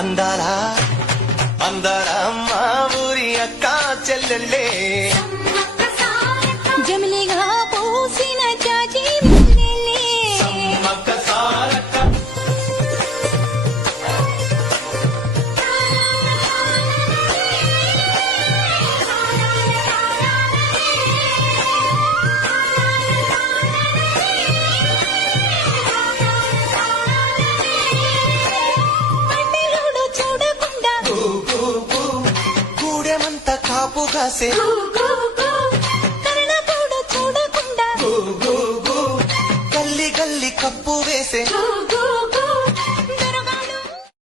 అందాల అందాల మా ఊరి అక్క చెల్లెళ్ళే జమిలిగా పూసిన చాచి ముల్లెలే సమ్మక్క సారక్క పండుగడు చూడకుండా కూడెమంత కాపు కాసే